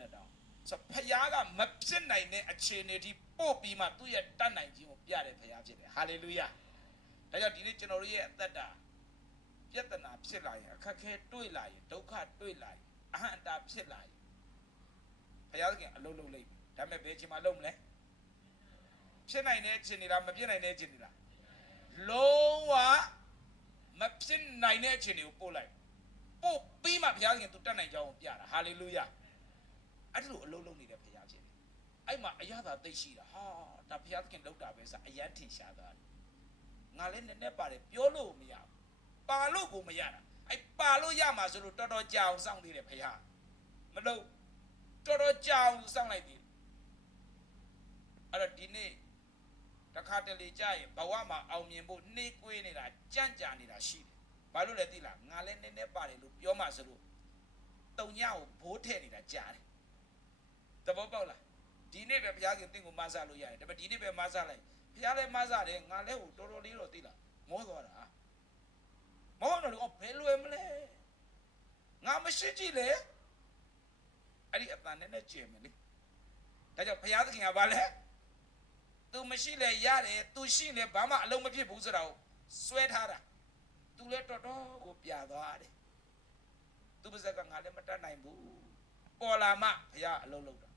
နဲ့တောင်းဆိုဖခင်ကမဖြစ်နိုင်တဲ့အခြေအနေထိပို့ပြီးမှသူ့ရဲ့တတ်နိုင်ခြင်းကိုပြတဲ့ဖခင်ဖြစ်တယ်ဟာလေလုယာဒါကြောင့်ဒီနေ့ကျွန်တော်တို့ရဲ့အသက်တာပြဿနာဖြစ်လာရင်အခက်ခဲတွေ့လာရင်ဒုက္ခတွေ့လာရင်အဟံတာဖြစ်လာရင်ဖခင်အလုံးလုံးလိုက်ဒါပေမဲ့ဘယ်ချိန်မှလုံးမလဲဖြစ်နိုင်တဲ့အခြေအနေလားမဖြစ်နိုင်တဲ့အခြေအနေလားလုံးဝမဖြစ်နိုင်တဲ့အခြေအနေကိုပို့လိုက်ပို့ပြီးမှဘုရားခင်သူတတ်နိုင်ကြောင်းကိုပြတာဟာလေလုယာအဲ့ဒါလိုအလုံးလုံးနေတဲ့ဘုရားဖြစ်တယ်အဲ့မှာအရသာသိရှိတာဟာဒါဘုရားခင်လောက်တာပဲဆိုအယံထင်ရှားသွားတယ်ငါလည်းနည်းနည်းပါတယ်ပြောလို့မရဘူးပါလို့ကိုမရတာအဲ့ပါလို့ရမှာဆိုလို့တော်တော်ကြာအောင်စောင့်သေးတယ်ဘုရားမလို့တော်တော်ကြာအောင်စောင့်လိုက်သေးတယ်အဲ့တော့ဒီနေ့တခါတလေကြာရင်ဘဝမှာအောင်မြင်ဖို့နှေးကွေးနေတာကြန့်ကြာနေတာရှိတယ်ဘာလို့လဲသိလားငါလည်းနည်းနည်းပါတယ်လို့ပြောမှဆိုလို့တုံညကိုဘိုးထည့်နေတာကြားတယ်တဘောပေါက်လားဒီနေ့ပဲဘုရားခင်တင့်ကိုမဆလို့ရတယ်ဒါပေမဲ့ဒီနေ့ပဲမဆလိုက်ဘုရားလည်းမဆတယ်ငါလည်းဟိုတော်တော်လေးတော့သိလားမောသွားတာမောတော့ဘယ်လွယ်မလဲငါမရှိကြည့်လေအဲ့ဒီအပန်နဲ့ကျင်မယ်လေဒါကြောင့်ဘုရားသခင်ကဘာလဲသူမရှိလေရတယ်သူရှိလေဘာမှအလုံးမဖြစ်ဘူးဆိုတာကိုစွဲထားတာသူလည်းတော်တော်ကိုပြသွားတယ်သူပါဇက်ကငါလည်းမတတ်နိုင်ဘူးပေါ်လာမှဘုရားအလုံးလုံးတာ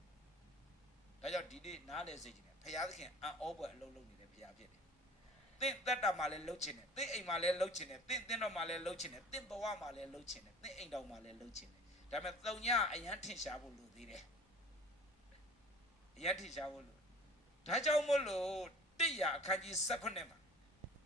ဒါကြောင့်ဒီနေ့နားလေစေချင်တယ်ဘုရားသခင်အံ့ဩဖွယ်အလုံးလုံးနေတဲ့ဘုရားဖြစ်တယ်သင်သက်တာမှာလည်းလှုပ်ချင်တယ်သင်အိမ်မှာလည်းလှုပ်ချင်တယ်သင်တော်မှာလည်းလှုပ်ချင်တယ်သင်ဘဝမှာလည်းလှုပ်ချင်တယ်သင်အိမ်တော်မှာလည်းလှုပ်ချင်တယ်ဒါပေမဲ့သုံးညအရန်ထင်ရှားဖို့လိုသေးတယ်အရန်ထင်ရှားဖို့လိုဒါကြောင့်မို့လို့တိရအခန်းကြီး19မှာ